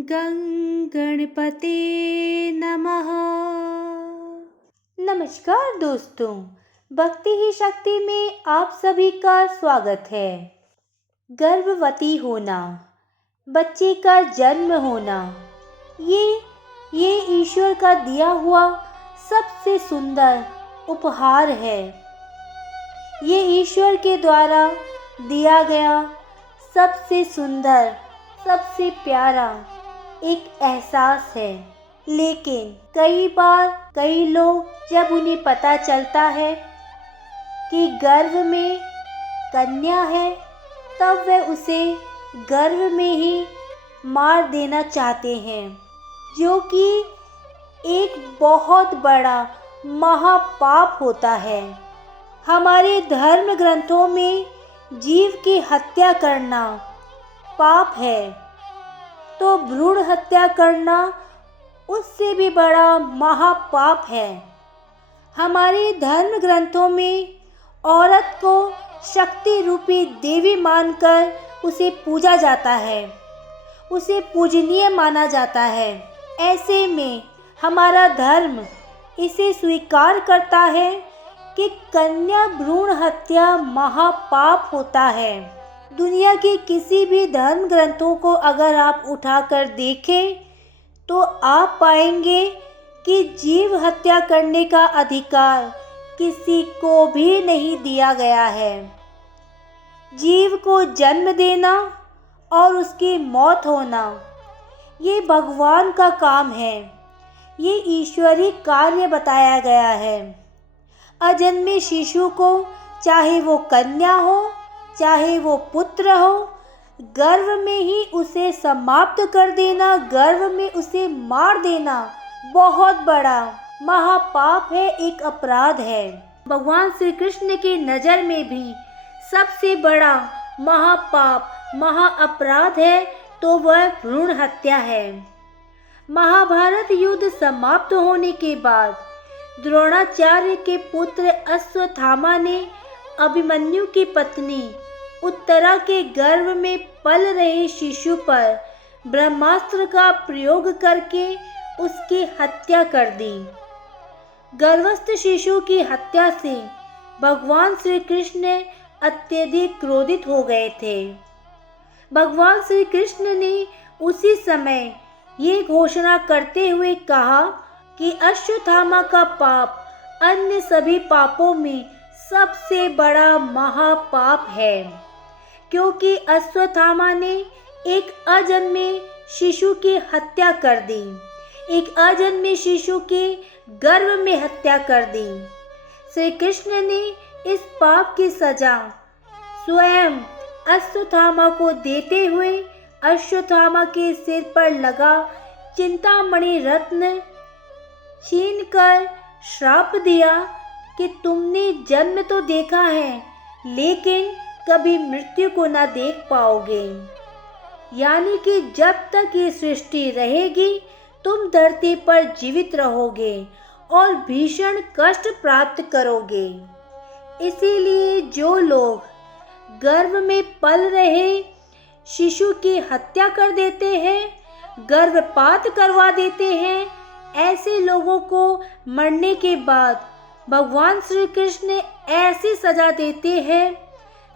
गं गणपते नमः। नमस्कार दोस्तों, भक्ति ही शक्ति में आप सभी का स्वागत है। गर्भवती होना, बच्चे का जन्म होना, ये ईश्वर का दिया हुआ सबसे सुंदर उपहार है। ये ईश्वर के द्वारा दिया गया सबसे सुंदर, सबसे प्यारा एक एहसास है। लेकिन कई बार कई लोग जब उन्हें पता चलता है कि गर्भ में कन्या है, तब वे उसे गर्भ में ही मार देना चाहते हैं, जो कि एक बहुत बड़ा महापाप होता है। हमारे धर्म ग्रंथों में जीव की हत्या करना पाप है, तो भ्रूण हत्या करना उससे भी बड़ा महापाप है। हमारे धर्म ग्रंथों में औरत को शक्ति रूपी देवी मानकर उसे पूजा जाता है, उसे पूजनीय माना जाता है। ऐसे में हमारा धर्म इसे स्वीकार करता है कि कन्या भ्रूण हत्या महापाप होता है। दुनिया के किसी भी धर्म ग्रंथों को अगर आप उठाकर देखें तो आप पाएंगे कि जीव हत्या करने का अधिकार किसी को भी नहीं दिया गया है। जीव को जन्म देना और उसकी मौत होना ये भगवान का काम है, ये ईश्वरी कार्य बताया गया है। अजन्मे शिशु को, चाहे वो कन्या हो चाहे वो पुत्र हो, गर्भ में ही उसे समाप्त कर देना, गर्भ में उसे मार देना बहुत बड़ा महापाप है, एक अपराध है। भगवान श्री कृष्ण की नज़र में भी सबसे बड़ा महापाप, महाअपराध है तो वह भ्रूण हत्या है। महाभारत युद्ध समाप्त होने के बाद द्रोणाचार्य के पुत्र अश्वत्थामा ने अभिमन्यु की पत्नी उत्तरा के गर्भ में पल रहे शिशु पर ब्रह्मास्त्र का प्रयोग करके उसकी हत्या कर दी। गर्भस्थ शिशु की हत्या से भगवान श्री कृष्ण अत्यधिक क्रोधित हो गए थे। भगवान श्री कृष्ण ने उसी समय ये घोषणा करते हुए कहा कि अश्वत्थामा का पाप अन्य सभी पापों में सबसे बड़ा महापाप है, क्योंकि अश्वत्थामा ने एक अजन्मे शिशु की हत्या कर दी, एक अजन्मे शिशु के गर्भ में हत्या कर दी। श्री कृष्ण ने इस पाप की सजा स्वयं अश्वत्थामा को देते हुए अश्वत्थामा के सिर पर लगा चिंतामणि रत्न छीनकर श्राप दिया कि तुमने जन्म तो देखा है, लेकिन कभी मृत्यु को ना देख पाओगे। यानी कि जब तक ये सृष्टि रहेगी तुम धरती पर जीवित रहोगे और भीषण कष्ट प्राप्त करोगे। इसीलिए जो लोग गर्भ में पल रहे शिशु की हत्या कर देते हैं, गर्भपात करवा देते हैं, ऐसे लोगों को मरने के बाद भगवान श्री कृष्ण ऐसी सजा देते हैं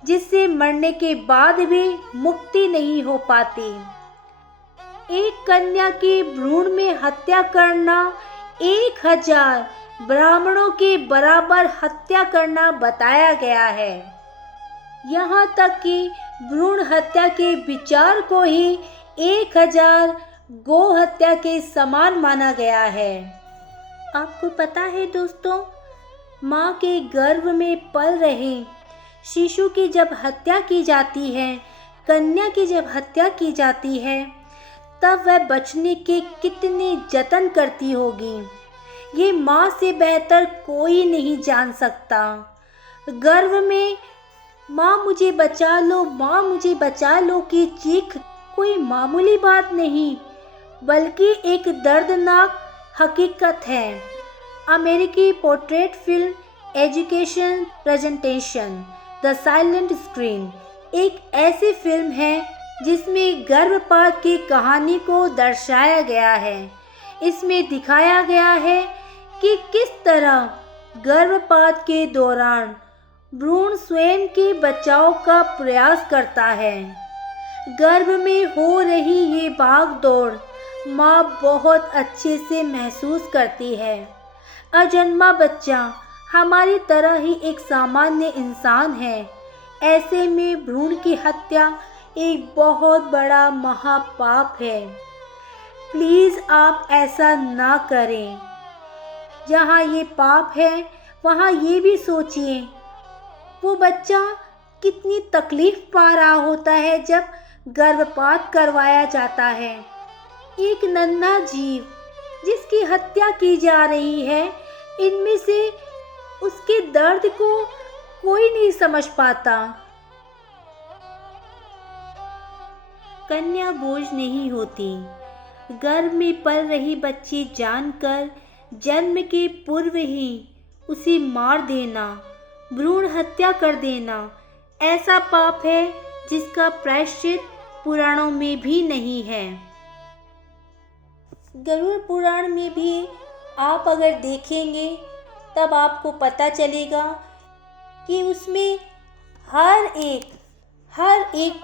जिससे मरने के बाद भी मुक्ति नहीं हो पाती। एक कन्या की भ्रूण में हत्या करना 1000 ब्राह्मणों के बराबर हत्या करना बताया गया है। यहाँ तक कि भ्रूण हत्या के विचार को ही 1000 गो हत्या के समान माना गया है। आपको पता है दोस्तों, माँ के गर्भ में पल रहे शिशु की जब हत्या की जाती है, कन्या की जब हत्या की जाती है, तब वह बचने के कितने जतन करती होगी, ये माँ से बेहतर कोई नहीं जान सकता। गर्भ में माँ मुझे बचा लो, माँ मुझे बचा लो की चीख कोई मामूली बात नहीं, बल्कि एक दर्दनाक हकीकत है। अमेरिकी portrait film education presentation the silent screen एक ऐसी फिल्म है जिसमें गर्भपात की कहानी को दर्शाया गया है। इसमें दिखाया गया है कि किस तरह गर्भपात के दौरान भ्रूण स्वयं के बचाव का प्रयास करता है। गर्भ में हो रही ये भाग दौड़ माँ बहुत अच्छे से महसूस करती है। अजन्मा बच्चा हमारी तरह ही एक सामान्य इंसान है। ऐसे में भ्रूण की हत्या एक बहुत बड़ा महापाप है। प्लीज़ आप ऐसा ना करें। जहाँ ये पाप है वहाँ ये भी सोचिए वो बच्चा कितनी तकलीफ पा रहा होता है जब गर्भपात करवाया जाता है। एक नन्हा जीव जिसकी हत्या की जा रही है, इनमें से उसके दर्द को कोई नहीं समझ पाता। कन्या बोझ नहीं होती। गर्भ में पल रही बच्ची जानकर जन्म के पूर्व ही उसे मार देना, भ्रूण हत्या कर देना ऐसा पाप है जिसका प्रायश्चित पुराणों में भी नहीं है। गरुड़ पुराण में भी आप अगर देखेंगे तब आपको पता चलेगा कि उसमें हर एक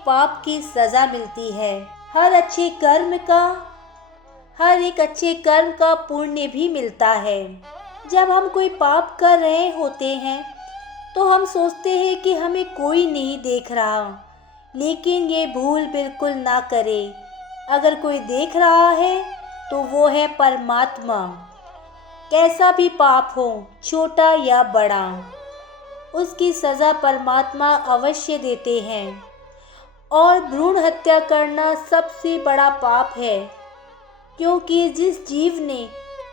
पाप की सज़ा मिलती है। हर एक अच्छे कर्म का पुण्य भी मिलता है। जब हम कोई पाप कर रहे होते हैं तो हम सोचते हैं कि हमें कोई नहीं देख रहा, लेकिन ये भूल बिल्कुल ना करें। अगर कोई देख रहा है तो वो है परमात्मा। कैसा भी पाप हो, छोटा या बड़ा, उसकी सज़ा परमात्मा अवश्य देते हैं। और भ्रूण हत्या करना सबसे बड़ा पाप है, क्योंकि जिस जीव ने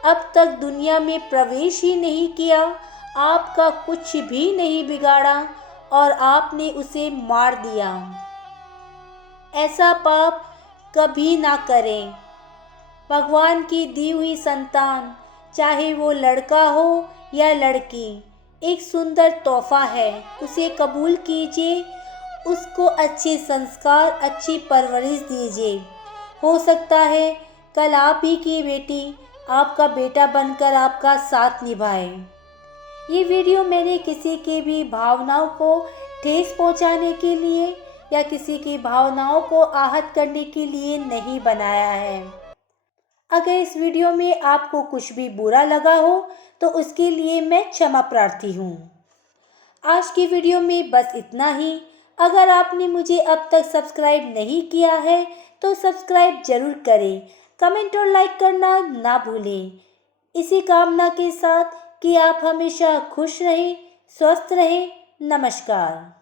अब तक दुनिया में प्रवेश ही नहीं किया, आपका कुछ भी नहीं बिगाड़ा और आपने उसे मार दिया। ऐसा पाप कभी ना करें। भगवान की दी हुई संतान, चाहे वो लड़का हो या लड़की, एक सुंदर तोहफा है। उसे कबूल कीजिए, उसको अच्छे संस्कार, अच्छी परवरिश दीजिए। हो सकता है कल आप ही की बेटी आपका बेटा बनकर आपका साथ निभाए। ये वीडियो मैंने किसी की भी भावनाओं को ठेस पहुंचाने के लिए या किसी की भावनाओं को आहत करने के लिए नहीं बनाया है। अगर इस वीडियो में आपको कुछ भी बुरा लगा हो तो उसके लिए मैं क्षमा प्रार्थी हूँ। आज की वीडियो में बस इतना ही। अगर आपने मुझे अब तक सब्सक्राइब नहीं किया है तो सब्सक्राइब जरूर करें। कमेंट और लाइक करना ना भूलें। इसी कामना के साथ कि आप हमेशा खुश रहें, स्वस्थ रहें। नमस्कार।